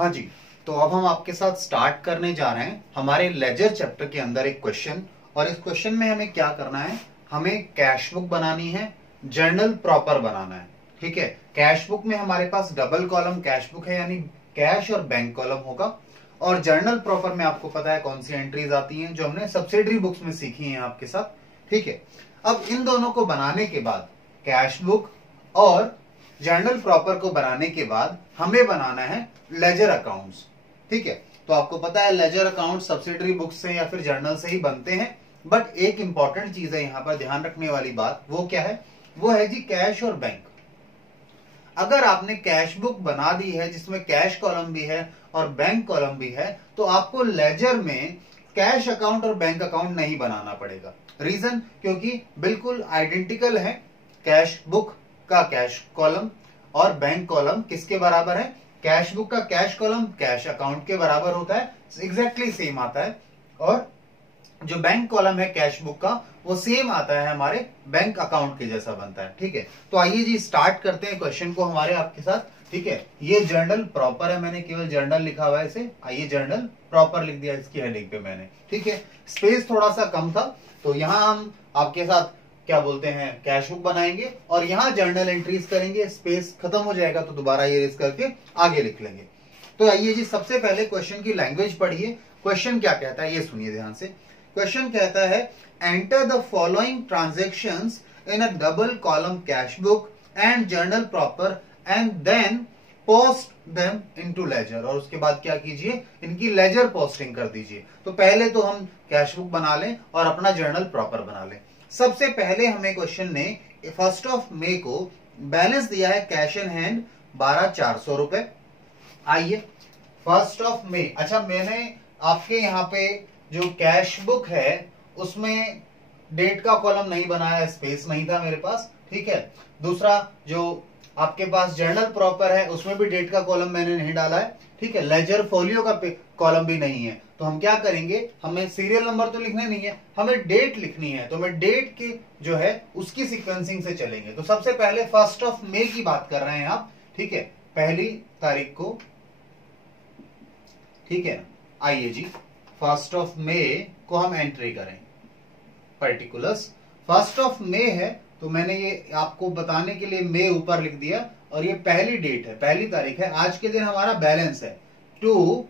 हाँ जी, तो अब हम आपके साथ स्टार्ट करने जा रहे हैं हमारे लेजर चैप्टर के अंदर एक क्वेश्चन। और इस क्वेश्चन में हमें क्या करना है, हमें कैश बुक बनानी है, जर्नल प्रॉपर बनाना है। ठीक है, कैश बुक में हमारे पास डबल कॉलम कैश बुक है, यानी कैश और बैंक कॉलम होगा। और जर्नल प्रॉपर में आपको पता है कौन सी एंट्रीज आती हैं, जो हमने सब्सिडरी बुक्स में सीखी हैं आपके साथ। ठीक है, अब इन दोनों को बनाने के बाद, कैश बुक और जर्नल प्रॉपर को बनाने के बाद हमें बनाना है लेजर अकाउंट्स। ठीक है, तो आपको पता है लेजर अकाउंट सब्सिडरी बुक्स से या फिर जर्नल से ही बनते हैं। बट एक इंपॉर्टेंट चीज है यहां पर ध्यान रखने वाली बात, वो क्या है, वो है जी कैश और बैंक। अगर आपने कैश बुक बना दी है जिसमें कैश कॉलम भी है और बैंक कॉलम भी है, तो आपको लेजर में कैश अकाउंट और बैंक अकाउंट नहीं बनाना पड़ेगा। रीजन, क्योंकि बिल्कुल आइडेंटिकल है। कैश बुक का कैश कॉलम और बैंक कॉलम किसके बराबर है, कैश बुक का कैश कॉलम कैश अकाउंट के बराबर होता है, एग्जैक्टली सेम आता है। और जो बैंक कॉलम है कैश बुक का, वो सेम आता है हमारे बैंक अकाउंट के जैसा बनता है। ठीक है, तो आइए जी स्टार्ट करते हैं क्वेश्चन को हमारे आपके साथ। ठीक है, ये जर्नल प्रॉपर है, मैंने केवल जर्नल लिखा हुआ है इसे, आइए जर्नल प्रॉपर लिख दिया इसकी हेडिंग पे मैंने। ठीक है, स्पेस थोड़ा सा कम था, तो यहां हम आपके साथ क्या बोलते हैं कैश बुक बनाएंगे और यहां जर्नल एंट्रीज करेंगे। स्पेस खत्म हो जाएगा तो दोबारा ये रेस करके आगे लिख लेंगे। तो आइए जी सबसे पहले क्वेश्चन की लैंग्वेज पढ़िए। क्वेश्चन क्या कहता है ये सुनिए ध्यान से। क्वेश्चन कहता है, enter the following transactions in a double column cash book and journal proper and then post them into ledger. और उसके बाद क्या कीजिए, इनकी लेजर पोस्टिंग कर दीजिए। तो पहले तो हम कैश बुक बना लें और अपना जर्नल प्रॉपर बना लें। सबसे पहले हमें क्वेश्चन ने 1 मई को बैलेंस दिया है कैश इन हैंड 12,400 रुपए। आइए 1 मई, अच्छा मैंने आपके यहाँ पे जो कैश बुक है उसमें डेट का कॉलम नहीं बनाया, स्पेस नहीं था मेरे पास। ठीक है, दूसरा जो आपके पास जर्नल प्रॉपर है उसमें भी डेट का कॉलम मैंने नहीं डाला है। ठीक है, लेजर फोलियो का कॉलम भी नहीं है। तो हम क्या करेंगे, हमें सीरियल नंबर तो लिखने नहीं है, हमें डेट लिखनी है। तो मैं डेट की जो है उसकी सीक्वेंसिंग से चलेंगे। तो सबसे पहले 1 मई की बात कर रहे हैं आप। ठीक है, पहली तारीख को। ठीक है, आइए जी 1 मई को हम एंट्री करें पर्टिकुलर्स। 1 मई है तो मैंने ये आपको बताने के लिए मई ऊपर लिख दिया और ये पहली डेट है, पहली तारीख है। आज के दिन हमारा बैलेंस है, to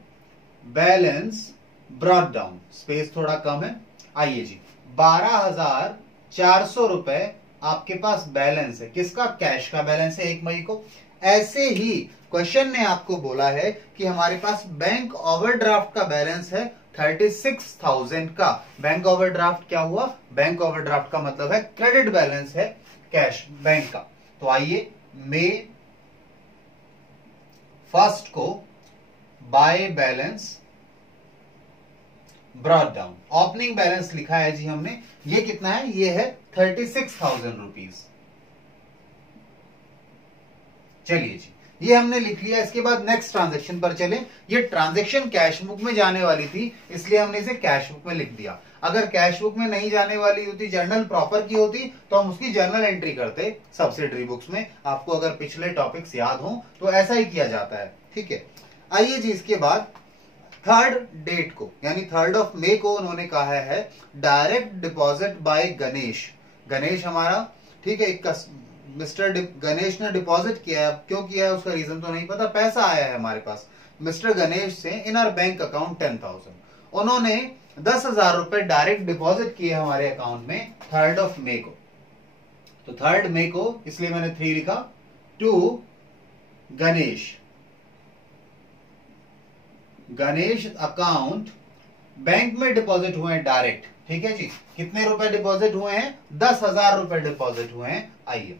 balance brought down, space थोड़ा कम है। आइए जी 12,400 रुपए आपके पास बैलेंस है, किसका, कैश का बैलेंस है 1 मई को। ऐसे ही क्वेश्चन ने आपको बोला है कि हमारे पास बैंक ओवरड्राफ्ट का बैलेंस है 36,000 का। बैंक ओवरड्राफ्ट क्या हुआ, बैंक ओवरड्राफ्ट का मतलब है क्रेडिट बैलेंस है कैश बैंक का। तो आइए मई 1 को by balance brought down, opening balance लिखा है जी हमने। ये कितना है, ये है 36,000 रुपीज। चलिए जी ये हमने लिख लिया। इसके बाद नेक्स्ट ट्रांजैक्शन पर चले। ये ट्रांजैक्शन कैश बुक में जाने वाली थी, इसलिए हमने इसे कैश बुक में लिख दिया। अगर कैश बुक में नहीं जाने वाली होती, जर्नल प्रॉपर की होती, तो हम उसकी जर्नल एंट्री करते सब्सिडरी बुक्स में। आपको अगर पिछले टॉपिक्स याद हो तो ऐसा ही किया जाता है। ठीक है, आइए जी इसके बाद 3rd डेट को, यानी 3 मई को उन्होंने कहा है direct deposit by Ganesh. Ganesh हमारा, ठीक है, मिस्टर गणेश ने डिपॉजिट किया है। क्यों किया है उसका रीजन तो नहीं पता, पैसा आया है हमारे पास मिस्टर गणेश से इन आवर बैंक अकाउंट 10,000। उन्होंने 10,000 रुपए डायरेक्ट डिपॉजिट किए हमारे अकाउंट में 3 मई को। तो 3 मई को इसलिए मैंने 3 लिखा, to Ganesh, Ganesh account bank में डिपॉजिट हुए हैं डायरेक्ट। ठीक है जी, कितने रुपए डिपॉजिट हुए हैं, 10,000 रुपए डिपॉजिट हुए हैं। आइए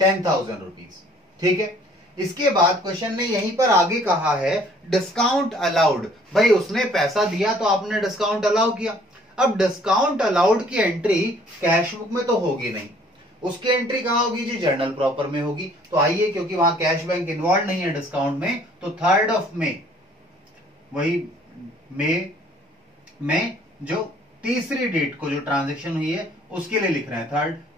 10,000 रुपीज। ठीक है, इसके बाद क्वेश्चन ने यहीं पर आगे कहा है डिस्काउंट अलाउड। भाई उसने पैसा दिया तो आपने डिस्काउंट अलाउ किया। अब डिस्काउंट अलाउड की एंट्री कैश बुक में तो होगी नहीं, उसकी एंट्री कहां होगी जी, जर्नल प्रॉपर में होगी। तो आइए, क्योंकि वहां कैश बैंक इन्वॉल्व नहीं है डिस्काउंट में, तो 3 मई, वही मई में जो तीसरी डेट को जो ट्रांजैक्शन हुई है उसके लिए लिख रहे हैं।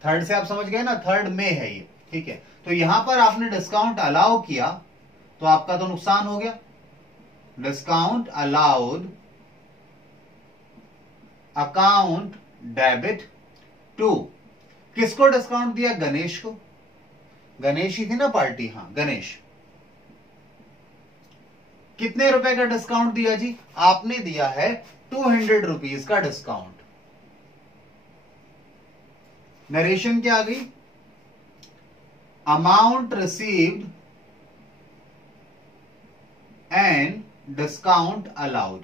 थर्ड से आप समझ गए ना, 3 मई है ये। ठीक है, तो यहां पर आपने डिस्काउंट अलाउ किया तो आपका तो नुकसान हो गया। Discount allowed account debit to, किसको डिस्काउंट दिया? गणेश को। गणेश ही थी ना पार्टी, हाँ गणेश। कितने रुपए का डिस्काउंट दिया जी? आपने दिया है 200 रुपीज का डिस्काउंट। नरेशन क्या आ गई? Amount received and discount allowed.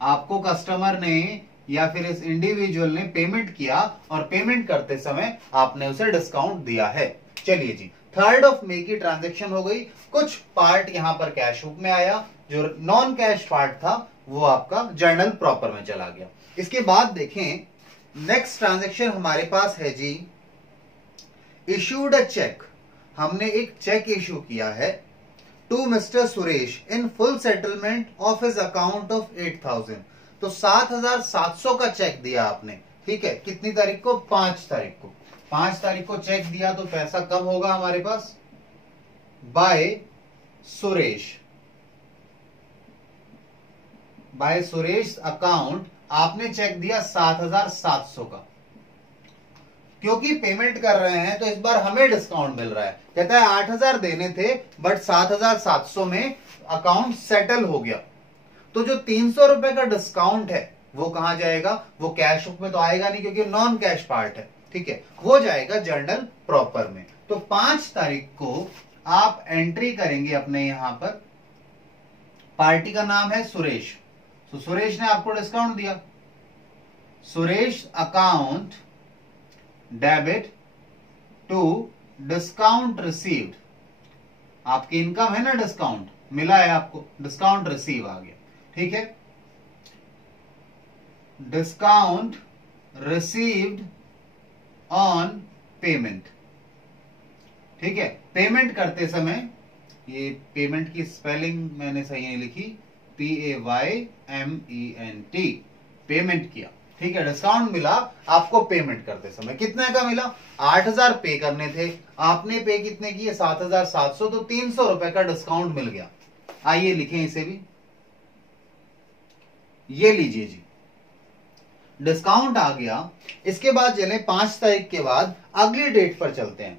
आपको कस्टमर ने या फिर इस इंडिविजुअल ने पेमेंट किया और पेमेंट करते समय आपने उसे डिस्काउंट दिया है। चलिए जी, 3rd ऑफ मई की ट्रांजैक्शन हो गई। कुछ पार्ट यहां पर कैश बुक में आया, जो नॉन कैश पार्ट था वो आपका जर्नल प्रॉपर में चला गया। इसके बाद देखें, नेक्स्ट ट्रांजैक्शन हमारे पास है जी, इश्यूड अ चेक। हमने एक चेक इश्यू किया है to mister Suresh in full settlement of his account of 8000। तो 7700 का चेक दिया आपने, ठीक है। कितनी तारीख को? 5 तारीख को। 5 तारीख को चेक दिया तो पैसा कब होगा हमारे पास? By Suresh, by Suresh account आपने चेक दिया 7700 का। क्योंकि पेमेंट कर रहे हैं तो इस बार हमें डिस्काउंट मिल रहा है। कहता है 8000 देने थे बट 7700 में अकाउंट सेटल हो गया। तो जो 300 रुपए का डिस्काउंट है वो कहां जाएगा? वो कैश बुक में तो आएगा नहीं क्योंकि नॉन कैश पार्ट है, ठीक है। वो जाएगा जर्नल प्रॉपर में। तो 5 तारीख को आप एंट्री करेंगे अपने यहां पर, पार्टी का नाम है सुरेश। तो सुरेश ने आपको डिस्काउंट दिया, Suresh account debit to discount received. आपकी इनकम है ना, डिस्काउंट मिला है आपको, डिस्काउंट रिसीव आ गया, ठीक है। डिस्काउंट रिसीव्ड ऑन पेमेंट, ठीक है। पेमेंट करते समय, ये पेमेंट की स्पेलिंग मैंने सही नहीं लिखी, PAYMENT, पेमेंट किया, ठीक है। डिस्काउंट मिला आपको पेमेंट करते समय। कितने का मिला? 8000 पे करने थे, आपने पे कितने किए? 7700। तो 300 रुपए का डिस्काउंट मिल गया। आइए लिखें इसे भी, ये लीजिए जी, डिस्काउंट आ गया। इसके बाद चले 5 तारीख के बाद अगली डेट पर चलते हैं।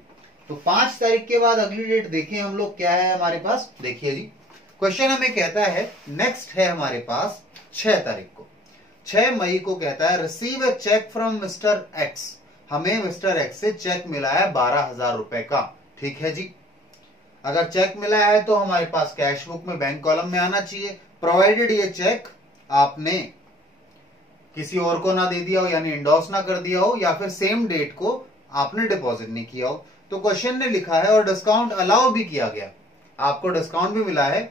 तो 5 तारीख के बाद अगली डेट देखिए हम लोग क्या है हमारे पास। देखिए जी, क्वेश्चन हमें कहता है, नेक्स्ट है हमारे पास 6 तारीख को, 6 मई को कहता है receive a cheque from mister X. हमें मिस्टर एक्स से चेक मिला है 12000 रुपए का, ठीक है जी। अगर चेक मिला है तो हमारे पास कैश बुक में बैंक कॉलम में आना चाहिए, प्रोवाइडेड ये चेक आपने किसी और को ना दे दिया हो, यानी इंडोर्स ना कर दिया हो, या फिर सेम डेट को आपने डिपॉजिट नहीं किया हो। तो क्वेश्चन ने लिखा है और डिस्काउंट अलाउ भी किया गया, आपको डिस्काउंट भी मिला है,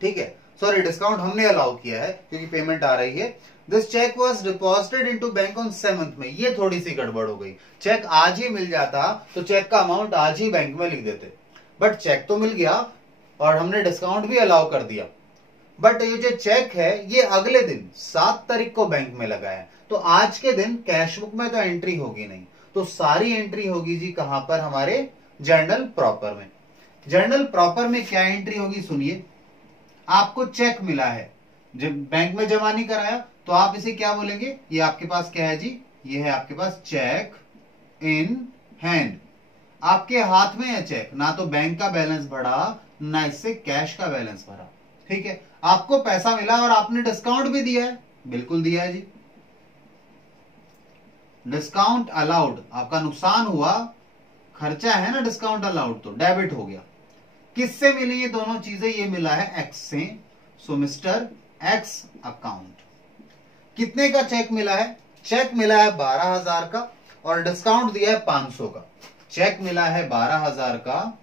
ठीक है। सॉरी, डिस्काउंट हमने अलाउ किया है क्योंकि पेमेंट आ रही है। This cheque was deposited into bank on 7th में। ये थोड़ी सी गड़बड़ हो गई, चेक आज ही मिल जाता तो चेक का अमाउंट आज ही बैंक में लिख देते, बट चेक तो मिल गया और हमने डिस्काउंट भी अलाउ कर दिया, बट ये जो चेक है ये अगले दिन 7 तारीख को बैंक में लगा है। तो आज के दिन कैश बुक में तो एंट्री होगी नहीं, तो सारी एंट्री होगी जी कहां पर? हमारे जर्नल प्रॉपर में। जर्नल प्रॉपर में क्या एंट्री होगी सुनिए। आपको चेक मिला है, जब बैंक में जमा नहीं कराया तो आप इसे क्या बोलेंगे? ये आपके पास क्या है जी? ये है आपके पास चेक इन हैंड। आपके हाथ में है चेक, ना तो बैंक का बैलेंस बढ़ा ना इससे कैश का बैलेंस भरा, ठीक है। आपको पैसा मिला और आपने डिस्काउंट भी दिया है, बिल्कुल दिया है जी। डिस्काउंट अलाउड, आपका नुकसान हुआ, खर्चा है ना डिस्काउंट अलाउड, तो डेबिट हो गया। किससे मिली ये दोनों चीजें? ये मिला है एक्स से, सो मिस्टर एक्स अकाउंट। कितने का चेक मिला है? चेक मिला है 12000 का और डिस्काउंट दिया है 500 का। चेक मिला है 12000 का,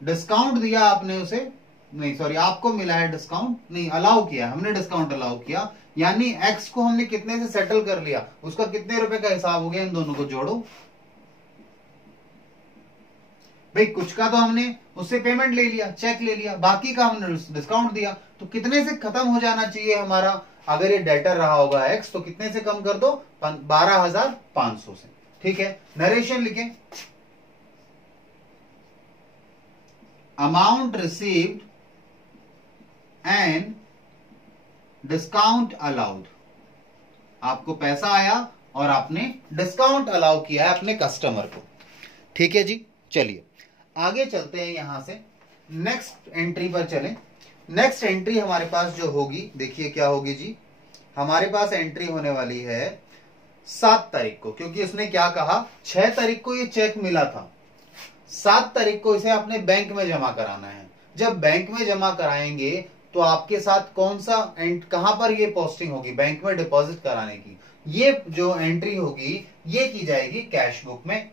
डिस्काउंट दिया आपने उसे, नहीं सॉरी, आपको मिला है डिस्काउंट, नहीं अलाउ किया हमने, डिस्काउंट अलाउ किया, यानी एक्स को हमने कितने से सेटल कर लिया, उसका कितने रुपए का हिसाब हो गया, इन दोनों को जोड़ो भाई। कुछ का तो हमने उससे पेमेंट ले लिया, चेक ले लिया, बाकी का हमने डिस्काउंट दिया, तो कितने से खत्म हो जाना चाहिए हमारा? अगर ये डेटर रहा होगा एक्स तो कितने से कम कर दो? 12500 से, ठीक है। नरेशन लिखें, amount received and discount allowed. आपको पैसा आया और आपने डिस्काउंट अलाउ किया है अपने कस्टमर को। ठीक है जी, चलिए आगे चलते हैं। यहां से नेक्स्ट एंट्री पर चलें। नेक्स्ट एंट्री हमारे पास जो होगी, देखिए क्या होगी जी। हमारे पास एंट्री होने वाली है 7 तारीख को, क्योंकि उसने क्या कहा 6 तारीख को ये चेक मिला था, 7 तारीख को इसे अपने बैंक में जमा कराना है। जब बैंक में जमा कराएंगे तो आपके साथ कौन सा कहां पर ये पोस्टिंग होगी, बैंक में डिपॉजिट कराने की। ये जो एंट्री होगी ये की जाएगी कैश बुक में।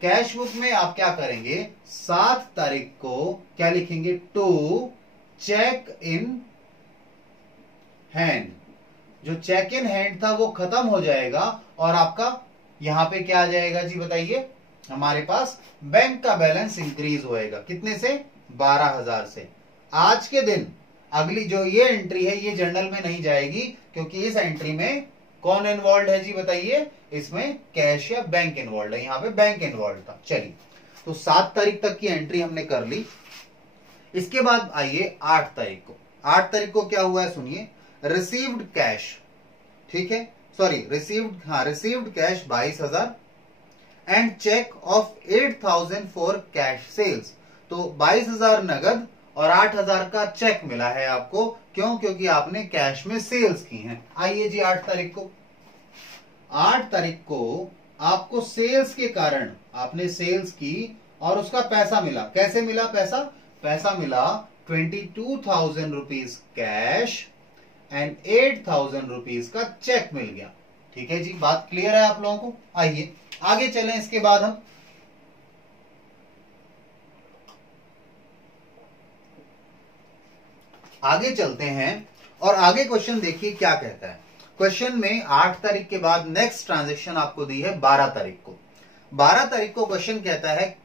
कैश बुक में आप क्या करेंगे, 7 तारीख को क्या लिखेंगे, टू चेक इन हैंड। जो चेक इन हैंड था वो खत्म हो जाएगा और आपका यहां पे क्या आ जाएगा जी बताइए, हमारे पास बैंक का बैलेंस इंक्रीज होएगा। कितने से, 12,000 से। आज के दिन अगली जो ये एंट्री है ये जर्नल में नहीं जाएगी, क्योंकि इस एंट्री में कौन इन्वॉल्व है जी बताइए, इसमें कैश या बैंक इन्वॉल्व है। यहां पे बैंक इन्वॉल्व था। चलिए, तो 7 तारीख तक की एंट्री हमने कर ली। इसके बाद आइए 8 तारीख को। 8 तारीख को क्या हुआ है सुनिए, रिसीव्ड कैश, ठीक है, sorry received cash 22,000 and cheque of 8,000 for cash sales. तो 22,000 नगद और 8,000 का चेक मिला है आपको। क्यों, क्योंकि आपने कैश में सेल्स की हैं। आइए जी 8 तारीख को। 8 तारीख को आपको सेल्स के कारण आपने सेल्स की और उसका पैसा मिला। कैसे मिला पैसा, पैसा मिला 22,000 रुपीज कैश एंड 8,000 रुपीज का चेक मिल गया। ठीक है जी, बात क्लियर है आप लोगों को। आइए आगे चलें। इसके बाद हम आगे चलते हैं और आगे क्वेश्चन देखिए क्या कहता है। क्वेश्चन में 8 तारीख के बाद नेक्स्ट ट्रांजैक्शन आपको दी है 12 तारीख को। 12 तारीख को क्वेश्चन कहता है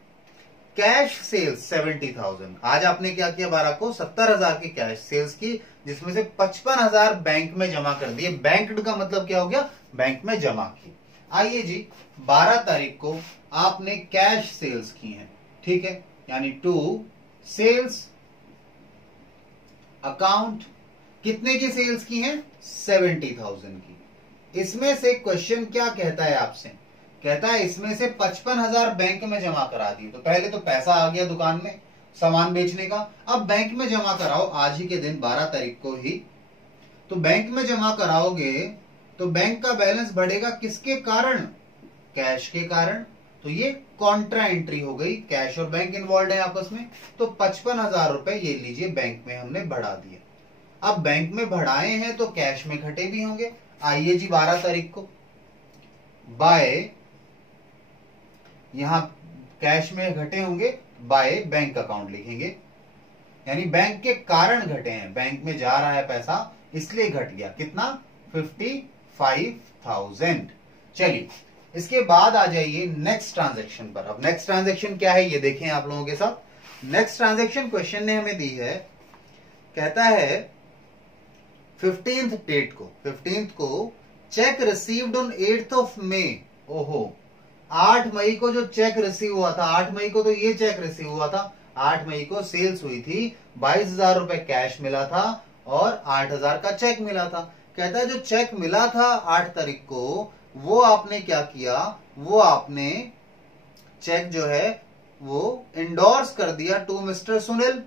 कैश सेल्स 70,000। आज आपने क्या किया, 12 को 70,000 की कैश सेल्स की, जिसमें से 55,000 बैंक में जमा कर दिए। बैंक्ड का मतलब क्या हो गया, बैंक में जमा की। आइए जी 12 तारीख को आपने कैश सेल्स की है, ठीक है, यानी टू सेल्स अकाउंट। कितने की सेल्स की हैं, 70,000 की। इसमें से क्वेश्चन क्या कहता है आपसे, कहता है इसमें से 55,000 बैंक में जमा करा दिए। तो पहले तो पैसा आ गया दुकान में सामान बेचने का, अब बैंक में जमा कराओ आज ही के दिन 12 तारीख को ही। तो बैंक में जमा कराओगे तो बैंक का बैलेंस बढ़ेगा किसके कारण, कैश के कारण। तो ये कॉन्ट्रा एंट्री हो गई, कैश और बैंक इन्वॉल्व है आपस में। तो 55,000 रुपए ये लीजिए बैंक में हमने बढ़ा दिए। अब बैंक में बढ़ाए हैं तो कैश में घटे भी होंगे। आइए जी 12 तारीख को बाय, यहां कैश में घटे होंगे, बाय बैंक अकाउंट लिखेंगे, यानी बैंक के कारण घटे हैं। बैंक में जा रहा है पैसा इसलिए घट गया। कितना, 55,000। चलिए इसके बाद आ जाइए नेक्स्ट ट्रांजैक्शन पर। अब नेक्स्ट ट्रांजैक्शन क्या है ये देखें आप लोगों के साथ। नेक्स्ट ट्रांजैक्शन क्वेश्चन ने हमें दी है, कहता है 15th डेट को, 15th को cheque received on 8th of May. ओहो, 8 मई को जो चेक रिसीव हुआ था, 8 मई को तो ये चेक रिसीव हुआ था। 8 मई को सेल्स हुई थी, 22,000 रुपए कैश मिला था और 8,000 का चेक मिला था। कहता है जो चेक मिला था 8 तारीख को, वो आपने क्या किया, वो आपने चेक जो है वो इंडोर्स कर दिया to mister Sunil.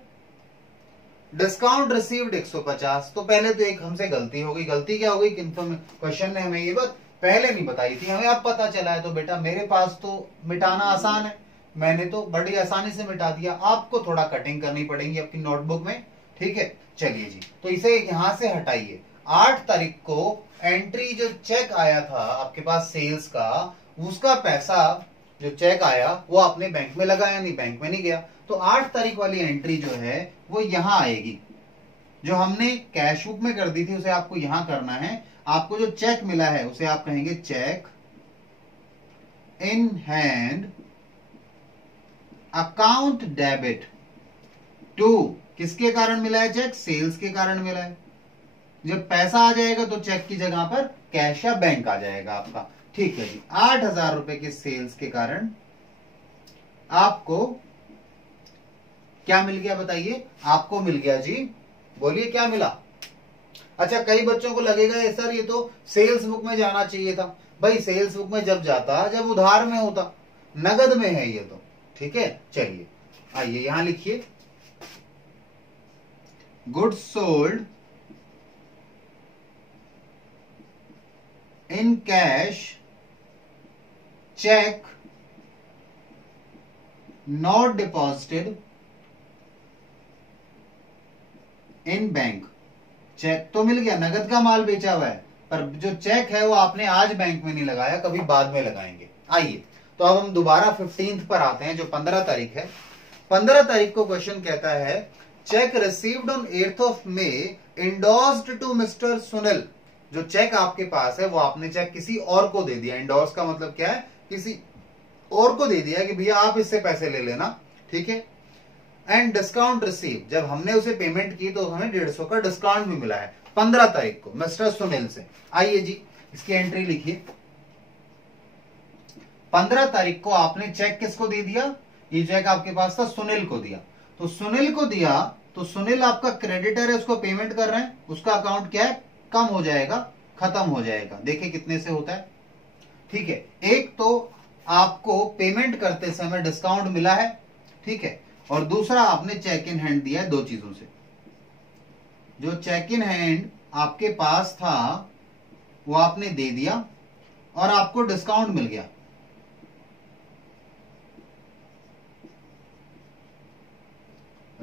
Discount received 150। तो पहले तो एक हमसे गलती हो गई। गलती क्या हो गई, क्वेश्चन ने हमें ये बात पहले नहीं बताई थी, हमें अब पता चला है। तो बेटा मेरे पास तो मिटाना आसान है, मैंने तो बड़ी आसानी से मिटा दिया। आपको थोड़ा कटिंग करनी पड़ेगी आपकी नोटबुक में, ठीक है। चलिए जी, तो इसे यहां से हटाइए। 8 तारीख को एंट्री जो चेक आया था आपके पास सेल्स का, उसका पैसा जो चेक आया वो आपने बैंक में लगाया नहीं, बैंक में नहीं गया। तो 8 तारीख वाली एंट्री जो है वो यहां आएगी। जो हमने कैश बुक में कर दी थी उसे आपको यहां करना है। आपको जो चेक मिला है उसे आप कहेंगे cheque in hand account debit to. किसके कारण मिला है चेक, सेल्स के कारण मिला है। जब पैसा आ जाएगा तो चेक की जगह पर कैश या बैंक आ जाएगा आपका, ठीक है जी। 8,000 रुपए के सेल्स के कारण आपको क्या मिल गया बताइए, आपको मिल गया जी बोलिए क्या मिला। अच्छा, कई बच्चों को लगेगा ये सर ये तो सेल्स बुक में जाना चाहिए था। भाई सेल्स बुक में जब जाता जब उधार में होता, नगद में है ये तो। ठीक है, चलिए आइए यहां लिखिए, goods sold in cash, cheque not deposited in bank. Cheque तो मिल गया, नगद का माल बेचा हुआ है, पर जो चेक है वो आपने आज बैंक में नहीं लगाया, कभी बाद में लगाएंगे। आइए तो अब हम दोबारा 15 पर आते हैं, जो 15 तारीख है। 15 तारीख को क्वेश्चन कहता है, cheque received on 8th of May endorsed to mister Sunil. जो चेक आपके पास है वो आपने चेक किसी और को दे दिया। इंडोर्स का मतलब क्या है, किसी और को दे दिया कि भैया आप इससे पैसे ले लेना। ठीक है, एंड डिस्काउंट रिसीव, जब हमने उसे पेमेंट की तो हमें 150 का डिस्काउंट भी मिला है 15 तारीख को मिस्टर सुनील से। आइए जी इसकी एंट्री लिखिए। 15 तारीख को आपने चेक किसको दे दिया, ये चेक आपके पास था सुनील को दिया, तो सुनील को दिया तो सुनील आपका क्रेडिटर है, उसको पेमेंट कर रहे हैं, उसका अकाउंट क्या है, कम हो जाएगा, खत्म हो जाएगा। देखिए कितने से होता है। ठीक है, एक तो आपको पेमेंट करते समय डिस्काउंट मिला है, ठीक है, और दूसरा आपने चेक इन हैंड दिया है। दो चीजों से, जो चेक इन हैंड आपके पास था वो आपने दे दिया और आपको डिस्काउंट मिल गया।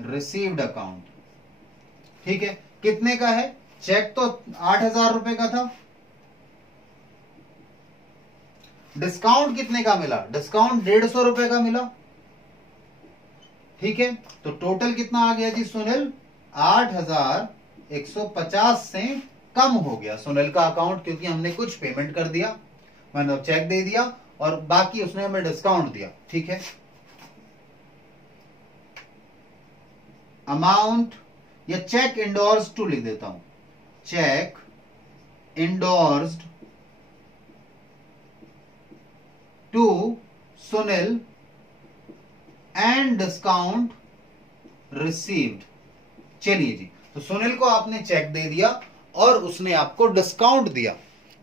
रिसीव्ड अकाउंट, ठीक है, कितने का है, चेक तो 8,000 रुपए का था, डिस्काउंट कितने का मिला, डिस्काउंट 150 रुपए का मिला। ठीक है, तो टोटल कितना आ गया जी सुनील, 8,150 से कम हो गया सुनील का अकाउंट, क्योंकि हमने कुछ पेमेंट कर दिया, मतलब चेक दे दिया और बाकी उसने हमें डिस्काउंट दिया। ठीक है, अमाउंट या चेक इंडोर्स्ड टू लिख देता हूं, cheque endorsed to Sunil and discount received. चलिए जी, तो सुनील को आपने चेक दे दिया और उसने आपको डिस्काउंट दिया।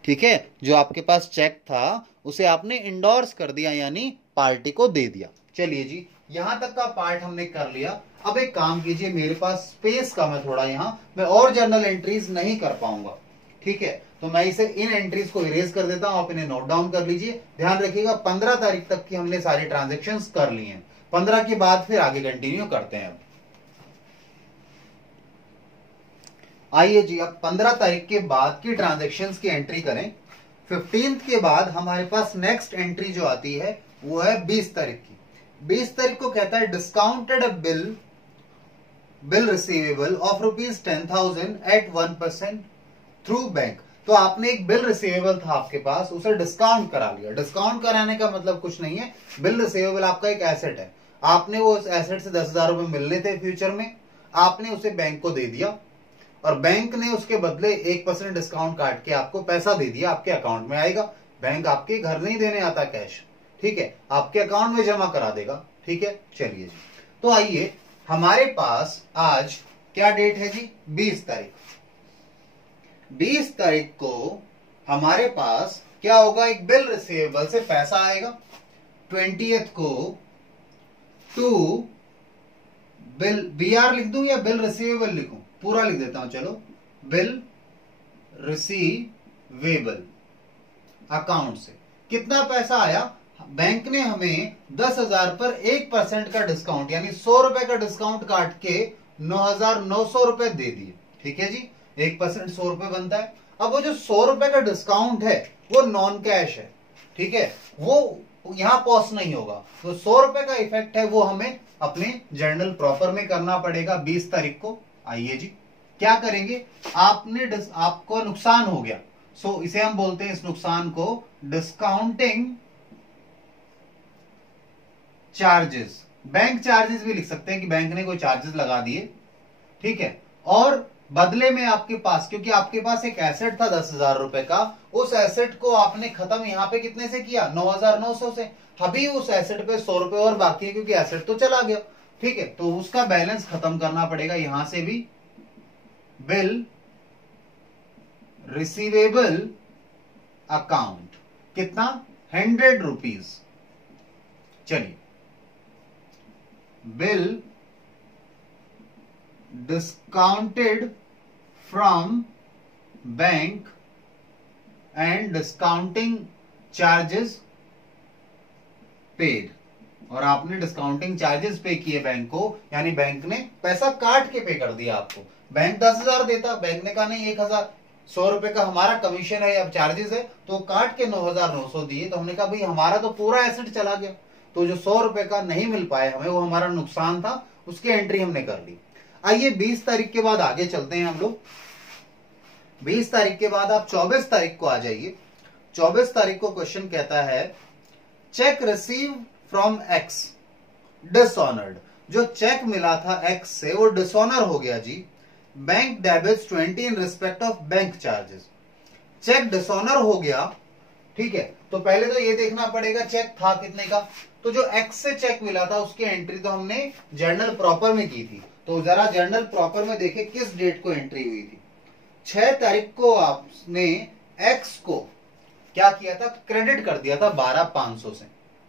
ठीक है, जो आपके पास चेक था उसे आपने इंडोर्स कर दिया, यानी पार्टी को दे दिया। चलिए जी, यहां तक का पार्ट हमने कर लिया। अब एक काम कीजिए, मेरे पास स्पेस कम है थोड़ा, यहां मैं और जर्नल एंट्रीज नहीं कर पाऊंगा। ठीक है, तो मैं इसे इन एंट्रीज को इरेज कर देता हूं, आप इन्हें नोट डाउन कर लीजिए। ध्यान रखिएगा 15 तारीख तक की हमने सारी ट्रांजेक्शन कर ली हैं, 15 के बाद फिर आगे कंटिन्यू करते हैं। आइए जी, अब 15 तारीख के बाद की ट्रांजेक्शन्स की एंट्री करें। 15 के बाद हमारे पास नेक्स्ट एंट्री जो आती है वो है 20 तारीख की। 20 तारीख को कहता है discounted bill receivable of ₹10,000 at 1% through bank. तो आपने एक बिल रिसीवेबल था आपके पास, उसे डिस्काउंट करा लिया। डिस्काउंट कराने का मतलब कुछ नहीं है, बिल रिसीवेबल आपका एक एसेट है, आपने वो उस एसेट से 10,000 रुपए मिलने थे फ्यूचर में, आपने उसे बैंक को दे दिया और बैंक ने उसके बदले 1% डिस्काउंट काट के आपको पैसा दे दिया, आपके अकाउंट में आएगा। बैंक आपके घर नहीं देने आता कैश, ठीक है, आपके अकाउंट में जमा करा देगा। ठीक है, चलिए जी, तो आइए हमारे पास आज क्या डेट है जी, 20 तारीख। 20 तारीख को हमारे पास क्या होगा, एक बिल रिसीवेबल से पैसा आएगा। 20th को टू बिल, बीआर लिख दूं या बिल रिसीवेबल लिखूं, पूरा लिख देता हूं, चलो, बिल रिसीवेबल अकाउंट से कितना पैसा आया, बैंक ने हमें 10,000 पर 1% का डिस्काउंट यानी 100 रुपए का डिस्काउंट काट के 9,900 रुपए दे दिए। ठीक है जी, 1% 100 रुपए बनता है। अब वो जो 100 रुपए का डिस्काउंट है वो नॉन कैश है, ठीक है, वो यहां पॉस नहीं होगा, तो 100 रुपए का इफेक्ट है वो हमें अपने जर्नल प्रॉपर में करना पड़ेगा 20 तारीख को। आइए जी, क्या करेंगे, आपको नुकसान हो गया, सो इसे हम बोलते हैं, इस नुकसान को डिस्काउंटिंग चार्जेस, बैंक चार्जेस भी लिख सकते हैं कि बैंक ने कोई चार्जेस लगा दिए। ठीक है, और बदले में आपके पास, क्योंकि आपके पास एक एसेट था 10,000 रुपए का, उस एसेट को आपने खत्म यहां पे कितने से किया, 9,900 से। अभी उस एसेट पे 100 रुपए और बाकी है, क्योंकि एसेट तो चला गया। ठीक है, तो उसका बैलेंस खत्म करना पड़ेगा यहां से भी बिल रिसीवेबल अकाउंट, कितना? 100 रुपीज। चलिए, bill discounted from bank and discounting charges paid, और आपने डिस्काउंटिंग चार्जेस पे किए बैंक को, यानी बैंक ने पैसा काट के पे कर दिया आपको। बैंक 10,000 देता, बैंक ने कहा नहीं 1,100 रुपए का हमारा कमीशन है, अब चार्जेस है, तो काट के 9,900 दिए। तो हमने कहा भाई हमारा तो पूरा एसेट चला गया, तो जो 100 रुपए का नहीं मिल पाए हमें, वो हमारा नुकसान था, उसकी एंट्री हमने कर ली। आइए 20 तारीख के बाद आगे चलते हैं हम लोग। 20 तारीख के बाद आप 24 तारीख को आ जाइए। 24 तारीख को क्वेश्चन कहता है cheque receive from X dishonoured, जो चेक मिला था एक्स से वो डिसऑनर हो गया जी। Bank debits 20 in respect of bank charges, cheque dishonour हो गया, ठीक है। तो पहले तो ये देखना पड़ेगा चेक था कितने का, तो जो एक्स से चेक मिला था उसकी एंट्री तो हमने जर्नल प्रॉपर में की थी। तो जरा जर्नल प्रॉपर में देखें किस डेट को एंट्री हुई थी। 6 तारीख को आपने एक्स को क्या किया था, क्रेडिट कर दिया था 12,500 से,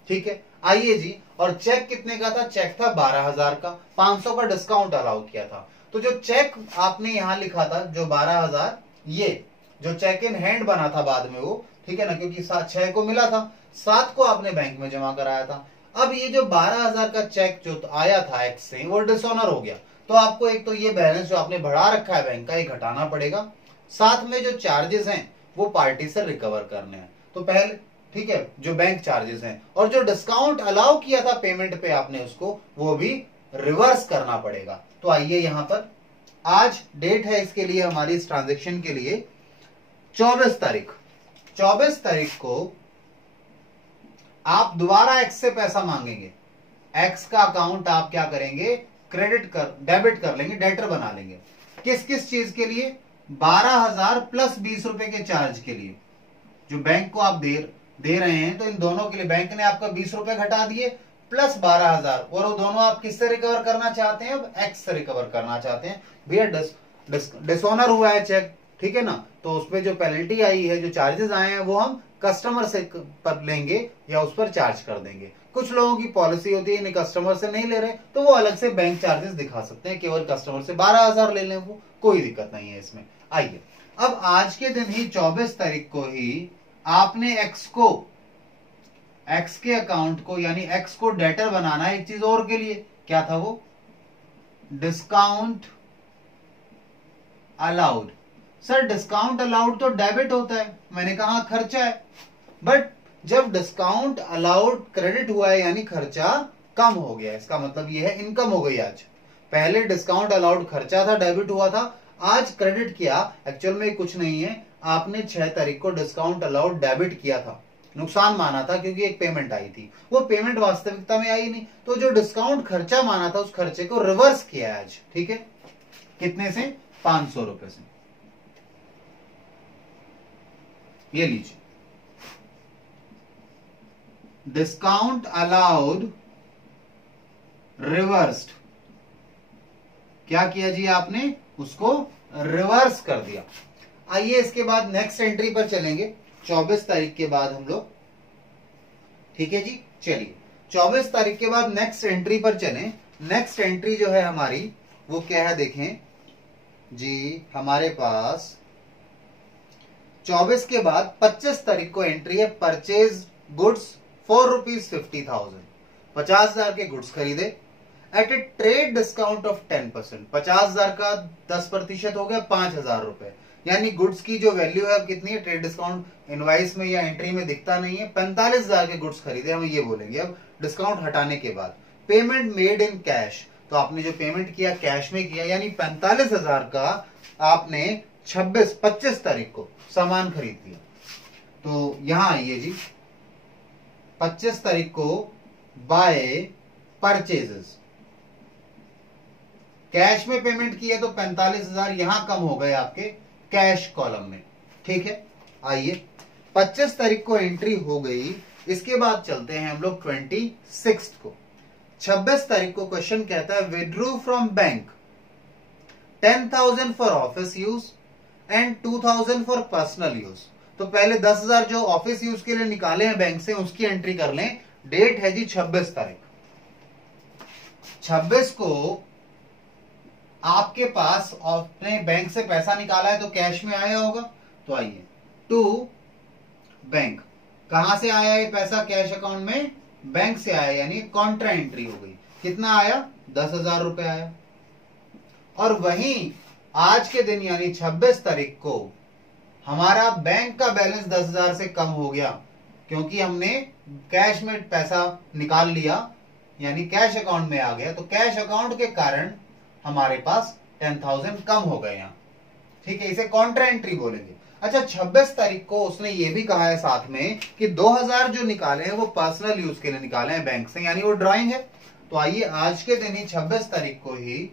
ठीक है। आइए जी, और चेक कितने का था, चेक था 12,000 का, 500 का डिस्काउंट अलाउ किया था। तो जो चेक आपने यहां लिखा था जो 12,000, ये जो चेक इन हैंड बना था बाद में वो, ठीक है ना, क्योंकि 6 को मिला था, 7 को आपने बैंक में जमा कराया था। अब ये जो 12,000 का चेक जो आया था एक्स से, वो डिसऑनर हो गया, तो आपको एक तो ये बैलेंस जो आपने बढ़ा रखा है बैंक का, ये घटाना पड़ेगा। साथ में जो चार्जेस हैं वो पार्टी से रिकवर करने हैं। तो पहले, ठीक है, जो बैंक चार्जेस हैं, और जो डिस्काउंट अलाउ किया था पेमेंट पे आपने उसको, वो भी रिवर्स करना पड़ेगा। तो आइए यहां पर, आज डेट है इसके लिए हमारी इस ट्रांजेक्शन के लिए 24 तारीख। 24 तारीख को आप दोबारा एक्स से पैसा मांगेंगे। एक्स का अकाउंट आप क्या करेंगे, डेबिट कर लेंगे, डेटर बना लेंगे। किस किस चीज के लिए, 12,000 प्लस 20 रुपए के चार्ज के लिए जो बैंक को आप दे रहे हैं। तो इन दोनों के लिए बैंक ने आपका 20 रुपए घटा दिए प्लस 12,000, और वो दोनों आप किससे रिकवर करना चाहते हैं, अब एक्स से रिकवर करना चाहते हैं। भैया डिसऑनर हुआ है चेक, ठीक है ना, तो उसमें जो पेनल्टी आई है, जो चार्जेस आए हैं, वो हम कस्टमर से पर लेंगे या उस पर चार्ज कर देंगे। कुछ लोगों की पॉलिसी होती है कस्टमर से नहीं ले रहे, तो वो अलग से बैंक चार्जेस दिखा सकते हैं, केवल कस्टमर से 12,000 ले लें, वो कोई दिक्कत नहीं है इसमें। आइए, अब आज के दिन ही 24 तारीख को ही आपने एक्स के अकाउंट को, यानी एक्स को डेटर बनाना है एक चीज और के लिए। क्या था वो, discount allowed. Sir discount allowed तो डेबिट होता है, मैंने कहा खर्चा है, बट जब डिस्काउंट अलाउड क्रेडिट हुआ है यानी खर्चा कम हो गया, इसका मतलब यह है इनकम हो गई आज। पहले डिस्काउंट अलाउड खर्चा था, डेबिट हुआ था, आज क्रेडिट किया। एक्चुअल में कुछ नहीं है, आपने 6 तारीख को डिस्काउंट अलाउड डेबिट किया था, नुकसान माना था क्योंकि एक पेमेंट आई थी, वो पेमेंट वास्तविकता में आई नहीं, तो जो डिस्काउंट खर्चा माना था उस खर्चे को रिवर्स किया आज, ठीक है। कितने से, 500 रुपए से। ये लीजिए, डिस्काउंट अलाउड रिवर्स्ड, क्या किया जी आपने, उसको रिवर्स कर दिया। आइए इसके बाद नेक्स्ट एंट्री पर चलेंगे, 24 तारीख के बाद हम लोग, ठीक है जी। चलिए 24 तारीख के बाद नेक्स्ट एंट्री पर चलें। नेक्स्ट एंट्री जो है हमारी वो क्या है, देखें जी, हमारे पास 24 के बाद 25 तारीख को एंट्री है, परचेज गुड्स ₹450,000, 50,000 के गुड्स खरीदे at a trade discount of 10%। 50,000 का 10% हो गया 5,000 रुपए, यानी गुड्स की जो वैल्यू है अब कितनी है, ट्रेड डिस्काउंट इनवाइस में या एंट्री में दिखता नहीं है, 45,000 के गुड्स खरीदे, हम ये बोलेंगे अब डिस्काउंट हटाने के बाद। पेमेंट मेड इन कैश, तो आपने जो पेमेंट किया कैश में किया, यानी 45,000 का आपने 25 तारीख को सामान खरीद लिया। तो यहां आइए जी, 25 तारीख को बाय परचेजेस, कैश में पेमेंट किया तो 45,000 यहां कम हो गए आपके कैश कॉलम में, ठीक है। आइए 25 तारीख को एंट्री हो गई, इसके बाद चलते हैं हम लोग 26 को। 26 तारीख को क्वेश्चन कहता है withdrew from bank 10,000 for office use and 2,000 for personal use. तो पहले 10,000 जो ऑफिस यूज के लिए निकाले हैं बैंक से उसकी एंट्री कर लें। डेट है जी 26 तारीख। 26 को आपके पास अपने बैंक से पैसा निकाला है तो कैश में आया होगा। तो आइए टू बैंक, कहां से आया ये पैसा? कैश अकाउंट में बैंक से आया, यानी कॉन्ट्रा एंट्री हो गई। कितना आया? 10,000 रुपए आया। और वहीं आज के दिन यानी 26 तारीख को हमारा बैंक का बैलेंस 10,000 से कम हो गया, क्योंकि हमने कैश में पैसा निकाल लिया, यानी कैश अकाउंट में आ गया। तो कैश अकाउंट के कारण हमारे पास 10,000 कम हो गए यहां। ठीक है, इसे कॉन्ट्रा एंट्री बोलेंगे। अच्छा, 26 तारीख को उसने ये भी कहा है साथ में कि 2,000 जो निकाले हैं वो पर्सनल यूज के लिए निकाले हैं बैंक से, यानी वो ड्राइंग है। तो आइए आज के दिन ही 26 तारीख को ही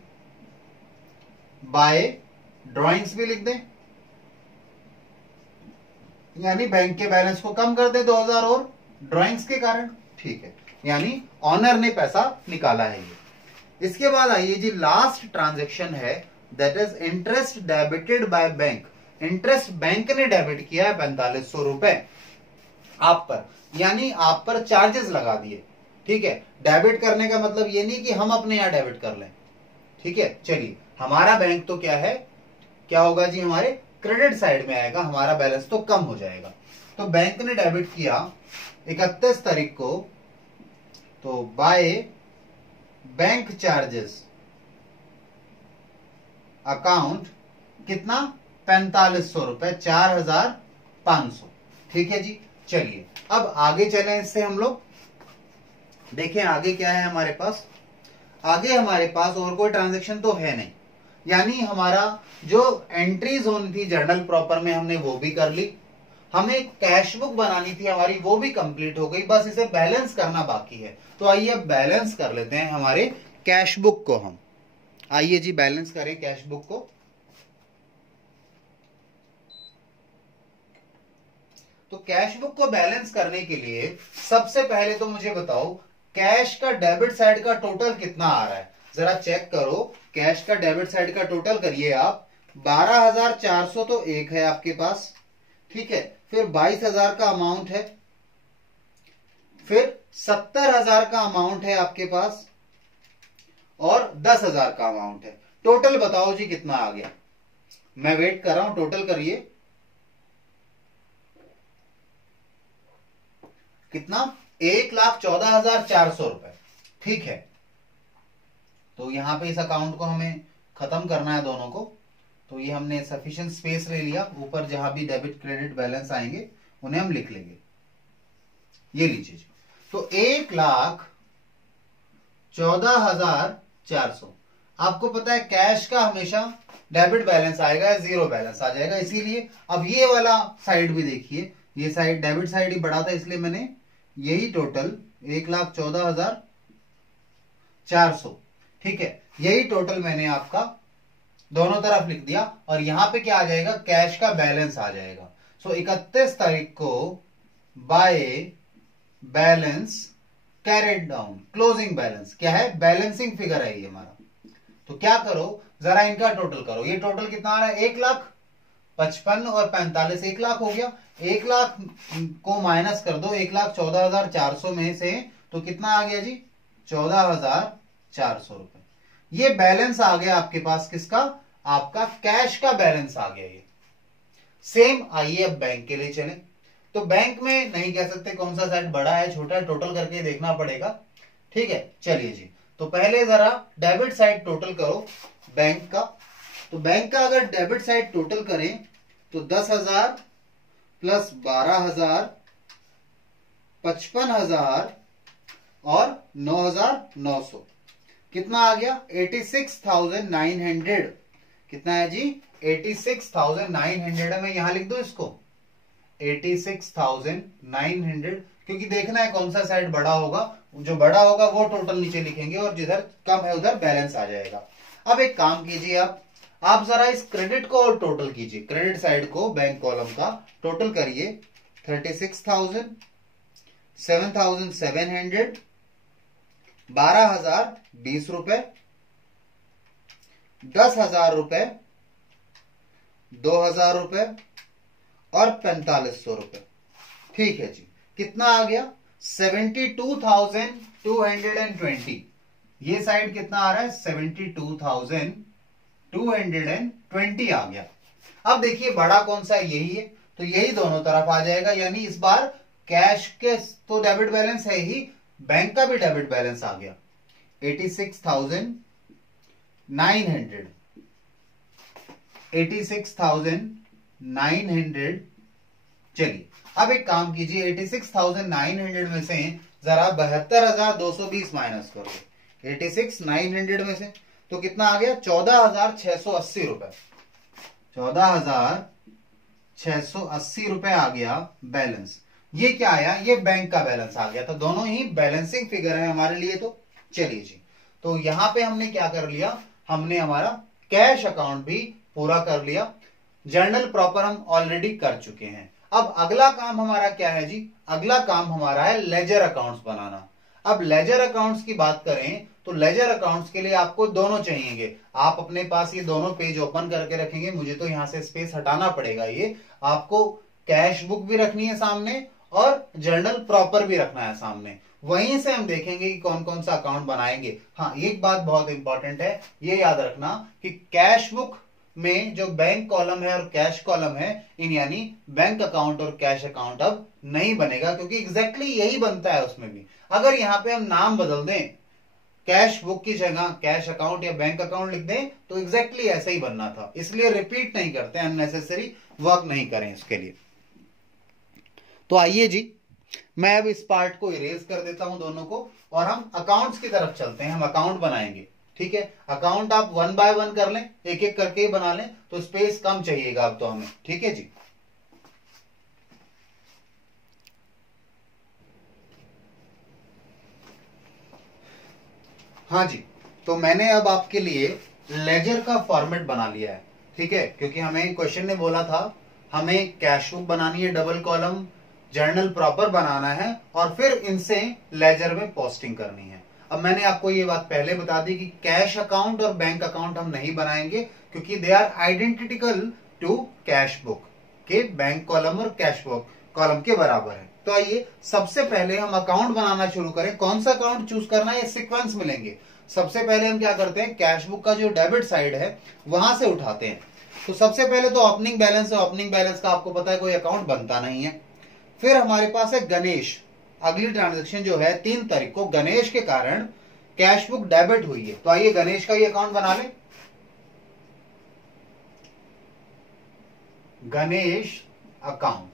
बाय ड्राइंग्स भी लिख दें, यानी बैंक के बैलेंस को कम कर दें 2,000 और ड्राइंग्स के कारण। ठीक है, यानी ऑनर ने पैसा निकाला है ये। इसके बाद आइए जी लास्ट ट्रांजैक्शन है, that is interest debited by bank. Interest bank ने डेबिट किया है 4500 रुपए आप पर, यानी आप पर चार्जेस लगा दिए। ठीक है, डेबिट करने का मतलब ये नहीं कि हम अपने यहां डेबिट कर लें। ठीक है, चलिए हमारा बैंक तो क्या है, क्या होगा जी, हमारे क्रेडिट साइड में आएगा, हमारा बैलेंस तो कम हो जाएगा। तो बैंक ने डेबिट किया 31 तारीख को, तो बाय बैंक चार्जेस अकाउंट कितना? 4500 रुपए, 4,500। ठीक है जी, चलिए अब आगे चलें इससे हम लोग। देखें आगे क्या है हमारे पास। आगे हमारे पास और कोई ट्रांजैक्शन तो है नहीं, यानी हमारा जो एंट्रीज होनी थी जर्नल प्रॉपर में हमने वो भी कर ली। हमें कैश बुक बनानी थी हमारी, वो भी कंप्लीट हो गई, बस इसे बैलेंस करना बाकी है। तो आइए अब बैलेंस कर लेते हैं हमारे कैश बुक को हम। आइए जी बैलेंस करें कैश बुक को। तो कैश बुक को बैलेंस करने के लिए सबसे पहले तो मुझे बताओ कैश का डेबिट साइड का टोटल कितना आ रहा है, जरा चेक करो। कैश का डेबिट साइड का टोटल करिए आप। 12,400 तो एक है आपके पास, ठीक है, फिर 22,000 का अमाउंट है, फिर 70,000 का अमाउंट है आपके पास, और 10,000 का अमाउंट है। टोटल बताओ जी कितना आ गया। मैं वेट कर रहा हूं, टोटल करिए कितना? 1,14,400 रुपए। ठीक है, तो यहां पे इस अकाउंट को हमें खत्म करना है दोनों को। तो ये हमने सफिशिएंट स्पेस ले लिया, ऊपर जहां भी डेबिट क्रेडिट बैलेंस आएंगे उन्हें हम लिख लेंगे। ये लीजिए, तो 1,14,400। आपको पता है कैश का हमेशा डेबिट बैलेंस आएगा, जीरो बैलेंस आ जाएगा, इसीलिए अब ये वाला साइड भी देखिए, ये साइड डेबिट साइड ही बड़ा था, इसलिए मैंने यही टोटल 1,14,400, ठीक है, यही टोटल मैंने आपका दोनों तरफ लिख दिया। और यहां पे क्या आ जाएगा? कैश का बैलेंस आ जाएगा। सो 31 तारीख को by balance carried down, closing balance क्या है? बैलेंसिंग फिगर है ये हमारा। तो क्या करो, जरा इनका टोटल करो। ये टोटल कितना आ रहा है? 1,55,000 और 45, 1 लाख हो गया। 1 लाख को माइनस कर दो 1,14,400 में से, तो कितना आ गया जी? 14,400 रुपए। ये बैलेंस आ गया आपके पास, किसका? आपका कैश का बैलेंस आ गया ये। सेम आइए अब बैंक के लिए चलें। तो बैंक में नहीं कह सकते कौन सा साइड बड़ा है छोटा है, टोटल करके देखना पड़ेगा। ठीक है, चलिए जी, तो पहले जरा डेबिट साइड टोटल करो बैंक का। तो बैंक का अगर डेबिट साइड टोटल करें तो 10,000 प्लस 12,000, 55,000 और 9,900, कितना आ गया? 86,900। कितना है जी? 86,900 है। मैं यहां लिख दूं इसको 86,900, क्योंकि देखना है कौन सा साइड बड़ा होगा। जो बड़ा होगा वो टोटल नीचे लिखेंगे और जिधर कम है उधर बैलेंस आ जाएगा। अब एक काम कीजिए, आप जरा इस क्रेडिट को और टोटल कीजिए। क्रेडिट साइड को बैंक कॉलम का टोटल करिए। 36,000, 7,700, 12,020 रुपए, 10,000 रुपए, 2,000 रुपए और 4,500 रुपए। ठीक है जी, कितना आ गया? 72,220। ये साइड कितना आ रहा है? 72,220 आ गया। अब देखिए बड़ा कौन सा है? यही है, तो यही दोनों तरफ आ जाएगा, यानी इस बार कैश के तो डेबिट बैलेंस है ही, बैंक का भी डेबिट बैलेंस आ गया। 86,900, 86,900। चलिए अब एक काम कीजिए, 86,900 में से जरा 72,220 माइनस करो 86,900 में से, तो कितना आ गया? 14,680 रुपए। 14,680 रुपए आ गया बैलेंस। ये क्या आया? ये बैंक का बैलेंस आ गया। तो दोनों ही बैलेंसिंग फिगर है हमारे लिए। तो चलिए जी, तो यहां पे हमने क्या कर लिया? हमने हमारा कैश अकाउंट भी पूरा कर लिया। जर्नल प्रॉपर हम ऑलरेडी कर चुके हैं। अब अगला काम हमारा क्या है जी? अगला काम हमारा है लेजर अकाउंट्स बनाना। अब लेजर अकाउंट्स की बात करें तो लेजर अकाउंट्स के लिए आपको दोनों चाहिएंगे। आप अपने पास ये दोनों पेज ओपन करके रखेंगे, मुझे तो यहां से स्पेस हटाना पड़ेगा। ये आपको कैश बुक भी रखनी है सामने और जर्नल प्रॉपर भी रखना है सामने। वहीं से हम देखेंगे कि कौन कौन सा अकाउंट बनाएंगे। हाँ, एक बात बहुत इंपॉर्टेंट है, ये याद रखना कि कैश बुक में जो बैंक कॉलम है और कैश कॉलम है, इन यानी बैंक अकाउंट और कैश अकाउंट अब नहीं बनेगा, क्योंकि एग्जैक्टली यही बनता है उसमें भी। अगर यहां पे हम नाम बदल दें, कैश बुक की जगह कैश अकाउंट या बैंक अकाउंट लिख दें, तो एग्जैक्टली ऐसा ही बनना था। इसलिए रिपीट नहीं करते, अननेसेसरी वर्क नहीं करें इसके लिए। तो आइए जी, मैं अब इस पार्ट को इरेज कर देता हूं दोनों को, और हम अकाउंट्स की तरफ चलते हैं। हम अकाउंट बनाएंगे। ठीक है, अकाउंट आप 1 बाय 1 कर लें, एक एक करके ही बना लें, तो स्पेस कम चाहिएगा अब तो हमें। ठीक है जी, हाँ जी, तो मैंने अब आपके लिए लेजर का फॉर्मेट बना लिया है। ठीक है, क्योंकि हमें क्वेश्चन ने बोला था हमें कैश बुक बनानी है, डबल कॉलम, जर्नल प्रॉपर बनाना है, और फिर इनसे लेजर में पोस्टिंग करनी है। अब मैंने आपको ये बात पहले बता दी कि कैश अकाउंट और बैंक अकाउंट हम नहीं बनाएंगे, क्योंकि they are identical to cash book के बैंक कॉलम और कैश बुक कॉलम के बराबर है। तो आइए सबसे पहले हम अकाउंट बनाना शुरू करें। कौन सा अकाउंट चूज करना है, सीक्वेंस मिलेंगे। सबसे पहले हम क्या करते हैं, कैश बुक का जो डेबिट साइड है वहां से उठाते हैं। तो सबसे पहले तो ओपनिंग बैलेंस है। ओपनिंग बैलेंस का आपको पता है कोई अकाउंट बनता नहीं है। फिर हमारे पास है गणेश। अगली ट्रांजैक्शन जो है 3 तारीख को, गणेश के कारण कैश बुक डेबिट हुई है। तो आइए गणेश का ये अकाउंट बना लें। गणेश अकाउंट,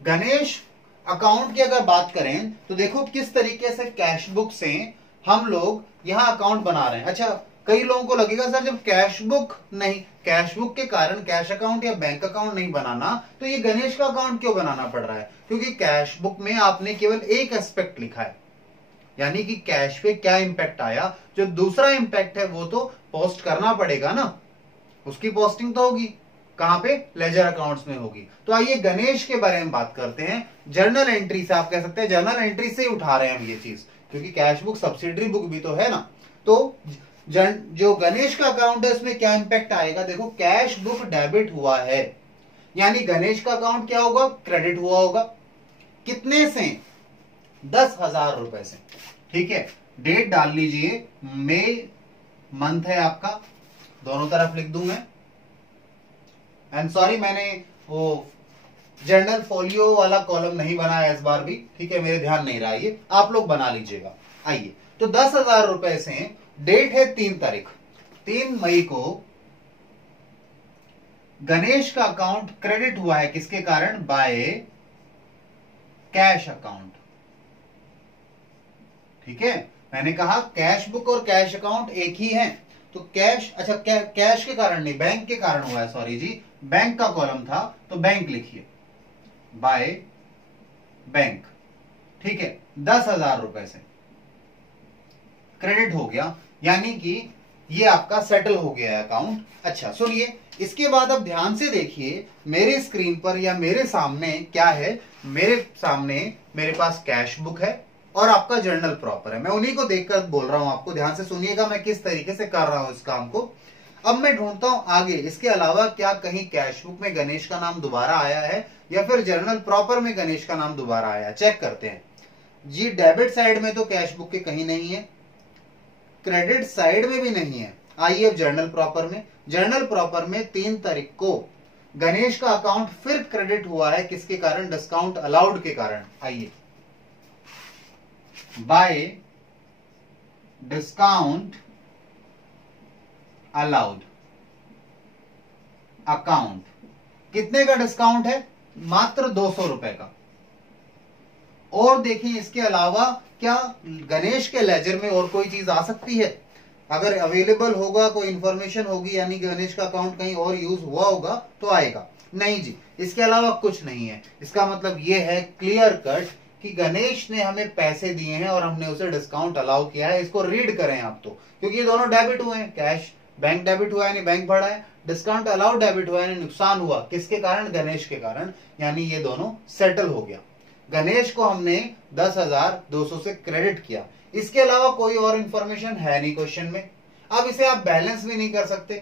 गणेश अकाउंट की अगर बात करें तो देखो किस तरीके से कैश बुक से हम लोग यहां अकाउंट बना रहे हैं। अच्छा, कई लोगों को लगेगा सर जब कैश बुक नहीं, कैश बुक के कारण कैश अकाउंट या बैंक अकाउंट नहीं बनाना, तो ये गणेश का अकाउंट क्यों बनाना पड़ रहा है? क्योंकि कैश बुक में आपने केवल एक एस्पेक्ट लिखा है, यानी कि कैश पे क्या इंपैक्ट आया। जो दूसरा इंपैक्ट है वो तो पोस्ट करना पड़ेगा ना, उसकी पोस्टिंग तो होगी कहां पे? लेजर अकाउंट्स में होगी। तो आइए गणेश के बारे में बात करते हैं। जर्नल एंट्री से, आप कह सकते हैं जर्नल एंट्री से ही उठा रहे हैं हम ये चीज, क्योंकि कैश बुक सब्सिडरी बुक भी तो है ना। तो जो गणेश का अकाउंट है उसमें क्या इंपैक्ट आएगा? देखो, कैश बुक डेबिट हुआ है, यानी गणेश का अकाउंट क्या होगा? क्रेडिट हुआ होगा। कितने से? 10,000 रुपए से। ठीक है, डेट डाल लीजिए, मई मंथ है आपका, दोनों तरफ लिख दूं मैं। एंड सॉरी, मैंने वो जर्नल फोलियो वाला कॉलम नहीं बनाया इस बार भी। ठीक है, मेरे ध्यान नहीं रहा, ये आप लोग बना लीजिएगा। आइए, तो 10,000 रुपए से, डेट है 3 तारीख, 3 मई को गणेश का अकाउंट क्रेडिट हुआ है। किसके कारण? By cash account. ठीक है, मैंने कहा कैश बुक और कैश अकाउंट एक ही है। तो कैश, अच्छा कैश के कारण नहीं, बैंक के कारण हुआ है, सॉरी जी, बैंक का कॉलम था तो बैंक लिखिए, बाय बैंक। ठीक है, 10,000 रुपए से क्रेडिट हो गया, यानी कि ये आपका सेटल हो गया है अकाउंट। अच्छा सुनिए, इसके बाद अब ध्यान से देखिए, मेरे स्क्रीन पर या मेरे सामने क्या है? मेरे सामने मेरे पास कैश बुक है और आपका जर्नल प्रॉपर है। मैं उन्हीं को देखकर बोल रहा हूं, आपको ध्यान से सुनिएगा मैं किस तरीके से कर रहा हूं इस काम को। अब मैं ढूंढता हूं आगे इसके अलावा क्या कहीं कैश बुक में गणेश का नाम दोबारा आया है या फिर जर्नल प्रॉपर में गणेश का नाम दोबारा आया, चेक करते हैं जी। डेबिट साइड में तो कैश बुक के कहीं नहीं है, क्रेडिट साइड में भी नहीं है। आइए अब जर्नल प्रॉपर में, जर्नल प्रॉपर में 3 तारीख को गणेश का अकाउंट फिर क्रेडिट हुआ है, किसके कारण? डिस्काउंट अलाउड के कारण। आइए, बाय डिस्काउंट अलाउड अकाउंट। कितने का डिस्काउंट है? मात्र 200 रुपए का। और देखिए इसके अलावा क्या गणेश के लेजर में और कोई चीज आ सकती है? अगर अवेलेबल होगा, कोई इंफॉर्मेशन होगी, यानी गणेश का अकाउंट कहीं और यूज हुआ होगा तो आएगा। नहीं जी, इसके अलावा कुछ नहीं है। इसका मतलब यह है क्लियर कट कि गणेश ने हमें पैसे दिए हैं और हमने उसे डिस्काउंट अलाउ किया है। इसको रीड करें आप तो, क्योंकि ये दोनों डेबिट हुए हैं। कैश बैंक डेबिट हुआ यानी बैंक बढ़ा है, डिस्काउंट अलाउड डेबिट हुआ यानी नुकसान हुआ। किसके कारण? गणेश के कारण, यानी ये दोनों सेटल हो गया। गणेश को हमने 10,200 से क्रेडिट किया। इसके अलावा कोई और इंफॉर्मेशन है नहीं क्वेश्चन में। अब इसे आप बैलेंस भी नहीं कर सकते,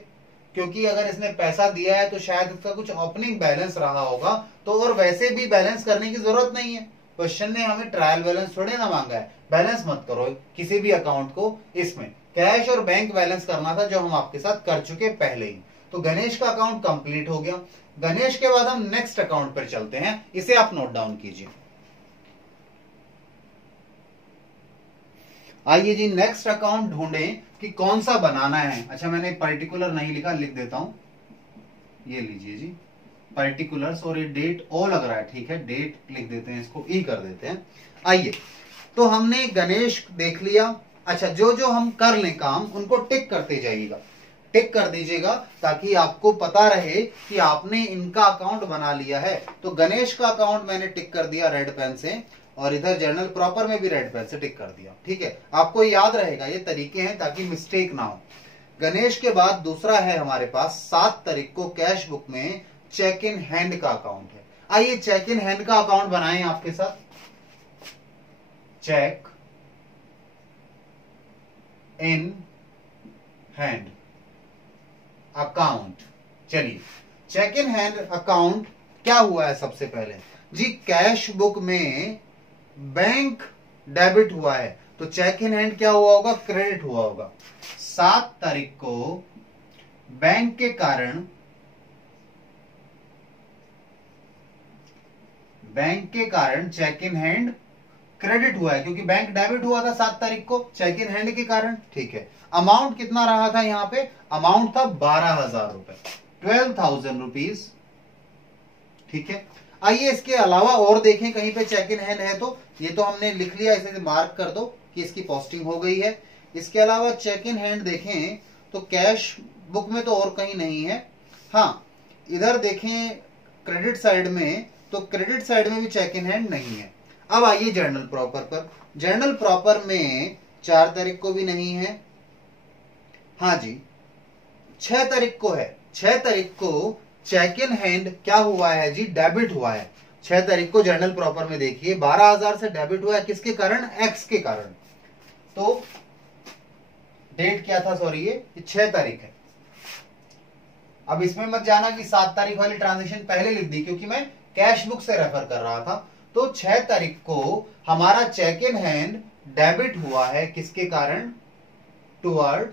क्योंकि अगर इसने पैसा दिया है तो शायद इसका कुछ ओपनिंग बैलेंस रहा होगा, तो और वैसे भी बैलेंस करने की जरूरत नहीं है। क्वेश्चन ने हमें ट्रायल बैलेंस थोड़े ना मांगा है। बैलेंस मत करो किसी भी अकाउंट को, इसमें कैश और बैंक बैलेंस करना था, जो हम आपके साथ कर चुके पहले ही। तो गणेश का अकाउंट कंप्लीट हो गया। गणेश के बाद हम नेक्स्ट अकाउंट पर चलते हैं, इसे आप नोट डाउन कीजिए। आइए जी, नेक्स्ट अकाउंट ढूंढें कि कौन सा बनाना है। अच्छा, मैंने पर्टिकुलर नहीं लिखा, लिख देता हूं। ये लीजिए जी, पर्टिकुलर्स, और ये डेट ओ लग रहा है, ठीक है, डेट लिख देते हैं, इसको ई कर देते हैं। आइए, तो हमने गणेश देख लिया। अच्छा, जो जो हम कर लें काम, उनको टिक करते जाइएगा, टिक कर दीजिएगा, ताकि आपको पता रहे कि आपने इनका अकाउंट बना लिया है। तो गणेश का अकाउंट मैंने टिक कर दिया रेड पेन से, और इधर जर्नल प्रॉपर में भी रेड पेन से टिक कर दिया। ठीक है, आपको याद रहेगा, ये तरीके हैं ताकि मिस्टेक ना हो। गणेश के बाद दूसरा है हमारे पास 7 तारीख को कैश बुक में चेक इन हैंड का अकाउंट है। आइए चेक इन हैंड का अकाउंट बनाएं आपके साथ। Cheque in hand account. चलिए, चेक इन हैंड अकाउंट क्या हुआ है? सबसे पहले जी, कैश बुक में बैंक डेबिट हुआ है, तो चेक इन हैंड क्या हुआ होगा? क्रेडिट हुआ होगा। 7 तारीख को बैंक के कारण चेक इन हैंड क्रेडिट हुआ है, क्योंकि बैंक डेबिट हुआ था 7 तारीख को चेक इन हैंड के कारण। ठीक है, अमाउंट कितना रहा था यहाँ पे? अमाउंट था 12,000 रुपए, 12,000 रुपीज। ठीक है, आइए इसके अलावा और देखें कहीं पे चेक इन हैंड है तो। ये तो हमने लिख लिया, इसे मार्क कर दो कि इसकी पोस्टिंग हो गई है। इसके अलावा चेक इन हैंड देखें तो कैश बुक में तो और कहीं नहीं है। हाँ, इधर देखें क्रेडिट साइड में, तो क्रेडिट साइड में भी चेक इन हैंड नहीं है। अब आइए जर्नल प्रॉपर पर। जर्नल प्रॉपर में 4 तारीख को भी नहीं है। हाँ जी, 6 तारीख को है। 6 तारीख को चेक इन हैंड क्या हुआ है जी? डेबिट हुआ है। 6 तारीख को जर्नल प्रॉपर में देखिए 12,000 से डेबिट हुआ है, किसके कारण? एक्स के कारण। तो डेट क्या था? सॉरी, ये 6 तारीख है। अब इसमें मत जाना कि 7 तारीख वाली ट्रांजेक्शन पहले लिख दी, क्योंकि मैं कैश बुक से रेफर कर रहा था। तो 6 तारीख को हमारा चेक इन हैंड डेबिट हुआ है, किसके कारण? Toward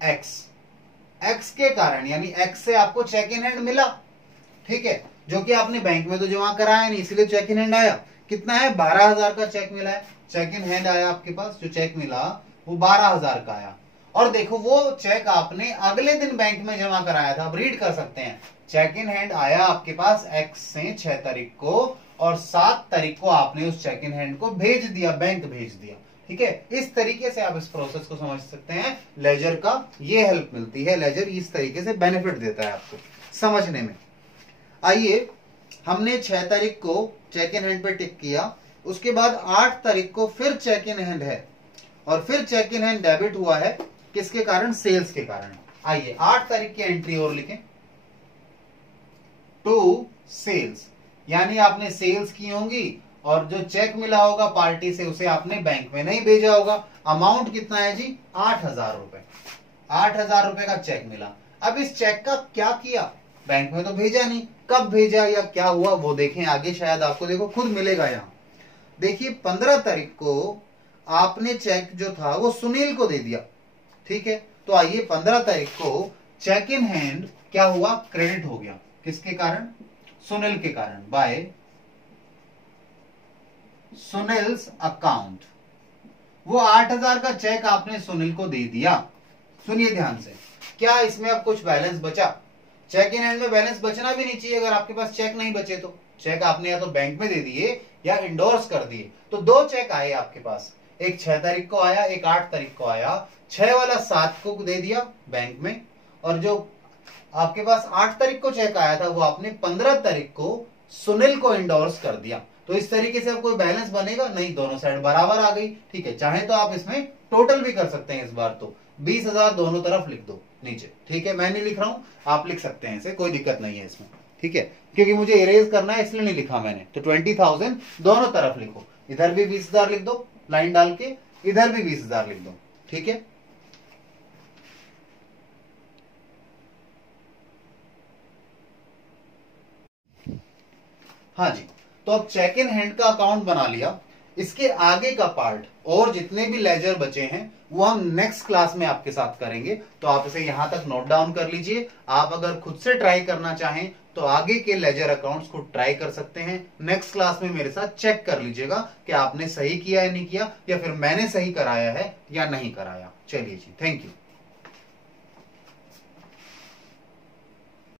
x. एक्स के कारण, यानी एक्स से आपको चेक इन हैंड मिला। ठीक है, जो कि आपने बैंक में तो जमा कराया नहीं, इसलिए चेक इन हैंड आया। कितना है? 12,000 का चेक मिला है। चेक इन हैंड आया आपके पास, जो चेक मिला वो 12,000 का आया। और देखो, वो चेक आपने अगले दिन बैंक में जमा कराया था। अब रीड कर सकते हैं, चेक इन हैंड आया आपके पास एक्स से 6 तारीख को, और 7 तारीख को आपने उस चेक इन हैंड को भेज दिया, बैंक भेज दिया। ठीक है, इस तरीके से आप इस प्रोसेस को समझ सकते हैं। लेजर का ये हेल्प मिलती है, लेजर इस तरीके से बेनिफिट देता है आपको समझने में। आइए, हमने 6 तारीख को चेक इन हैंड पे टिक किया। उसके बाद 8 तारीख को फिर चेक इन हैंड है, और फिर चेक इन हैंड डेबिट हुआ है, किसके कारण? सेल्स के कारण। आइए 8 तारीख की एंट्री और लिखें, टू सेल्स, यानी आपने सेल्स की होंगी और जो चेक मिला होगा पार्टी से उसे आपने बैंक में नहीं भेजा होगा। अमाउंट कितना है जी? 8,000 रुपए। 8,000 रुपए का चेक मिला। अब इस चेक का क्या किया, बैंक में तो भेजा नहीं, कब भेजा या क्या हुआ वो देखें आगे, शायद आपको देखो खुद मिलेगा यहाँ। देखिए 15 तारीख को आपने चेक जो था वो सुनील को दे दिया, ठीक है। तो आइए 15 तारीख को चेक इन हैंड क्या हुआ, क्रेडिट हो गया। किसके कारण, सुनील के कारण, बाय सुनील्स अकाउंट। वो 8,000 का चेक आपने सुनील को दे दिया। सुनिए ध्यान से, क्या इसमें अब कुछ बैलेंस बचा? चेक इन हैंड में बैलेंस बचना भी नहीं चाहिए अगर आपके पास चेक नहीं बचे तो। चेक आपने या तो बैंक में दे दिए या इंडोर्स कर दिए। तो 2 चेक आए आपके पास, एक 6 तारीख को आया, एक 8 तारीख को आया। 6 वाला 7 को दे दिया बैंक में, और जो आपके पास 8 तारीख को चेक आया था वो आपने 15 तारीख को सुनील को इंडोर्स कर दिया। तो इस तरीके से अब कोई बैलेंस बनेगा नहीं, दोनों साइड बराबर आ गई, ठीक है। चाहे तो आप इसमें टोटल भी कर सकते हैं, इस बार तो 20,000 दोनों तरफ लिख दो नीचे, ठीक है। मैं नहीं लिख रहा हूं, आप लिख सकते हैं, इसे कोई दिक्कत नहीं है इसमें, ठीक है। क्योंकि मुझे इरेज करना है इसलिए नहीं लिखा मैंने। तो 20,000 दोनों तरफ लिखो, इधर भी 20,000 लिख दो लाइन डाल के, इधर भी 20,000 लिख दो, ठीक है। हाँ जी, तो अब चेक इन हैंड का अकाउंट बना लिया। इसके आगे का पार्ट और जितने भी लेजर बचे हैं वो हम नेक्स्ट क्लास में आपके साथ करेंगे। तो आप इसे यहां तक नोट डाउन कर लीजिए। आप अगर खुद से ट्राई करना चाहें तो आगे के लेजर अकाउंट्स को ट्राई कर सकते हैं। नेक्स्ट क्लास में मेरे साथ चेक कर लीजिएगा कि आपने सही किया या नहीं किया, या फिर मैंने सही कराया है या नहीं कराया। चलिए जी, थैंक यू।